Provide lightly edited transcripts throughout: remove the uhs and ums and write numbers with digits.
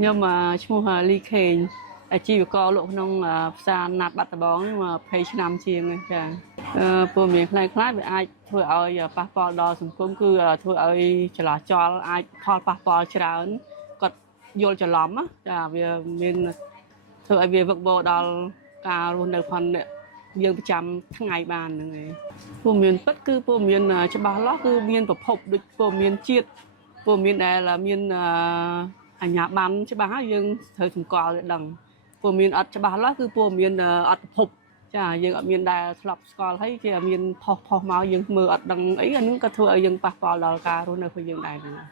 nhưng mà chung ly khề chỉ có lộ nông xa nạp bát bóng nhưng mà phải năm chiên này cả bộ miền này khác với ai thôi ơi passport đo súng công cứ thôi ơi chỉ là cho ai thọ passport chỉ là còn vô cho lắm á vì miền thôi vì vực bộ đo cả luôn được phần dương trăm tháng ngày bàn này bộ miền bất cứ bộ miền cho bà lót cứ miền tập hợp được bộ miền chiết bộ miền này là miền nhà bán cho bà dương thời súng cò đằng bộ miền ở cho bà lót cứ bộ miền ở tập hợp chả dương ở miền đài lọc cò thấy kia miền phò máu dương mưa ở đằng ấy anh có thua dương passport đo cả luôn được dương đài này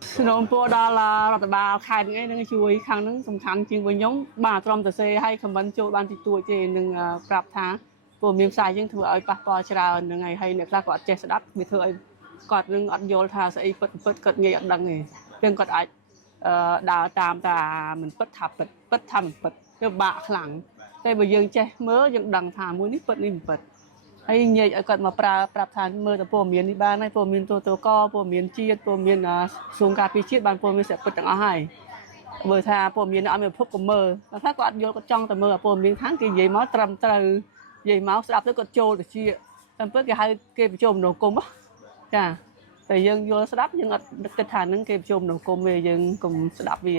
Snom po đó làรัฐบาลkhai ngayនឹងជួយខាងនឹងសំខាន់ជាងវិញខ្ញុំបាទត្រឹមតែសេឲ្យខមមិនចូលបានទីទួចទេនឹងប្រាប់ថាពលមានផ្សាយយើងធ្វើឲ្យប៉ះពាល់ច្រើននឹងហើយអ្នកខ្លះក៏អត់ចេះស្ដាប់វាធ្វើឲ្យគាត់នឹងអត់យល់ថាស្អីពិតគាត់ងាយអត់ដឹងទេពេលគាត់អាចដើរតាមតាមិនពិតថាពិតថាមិនពិតវាបាក់ខ្លាំងតែបើយើងចេះមើលយើងដឹងថាមួយនេះពិតនេះមិនពិតហើយនិយាយឲ្យគាត់មកប្រើប្រាប់ថាមើលតែពលមាននេះបានហើយពលមានតកពលមានជាតិពលមានសួងការពីជាតិបានពលមានសិទ្ធិពិតទាំងអស់ហើយបើថាពលមានអត់មានភពក៏មើលថាគាត់អត់យល់គាត់ចង់តែមើលពលមានខាងគេនិយាយមកត្រឹមត្រូវនិយាយមកស្ដាប់ទៅគាត់ចូលទៅជាតែពិតគេហៅគេប្រជុំក្នុងគុំចាតែយើងយល់ស្ដាប់យើងអត់គិតថានឹងគេប្រជុំក្នុងគុំទេយើងកុំស្ដាប់វា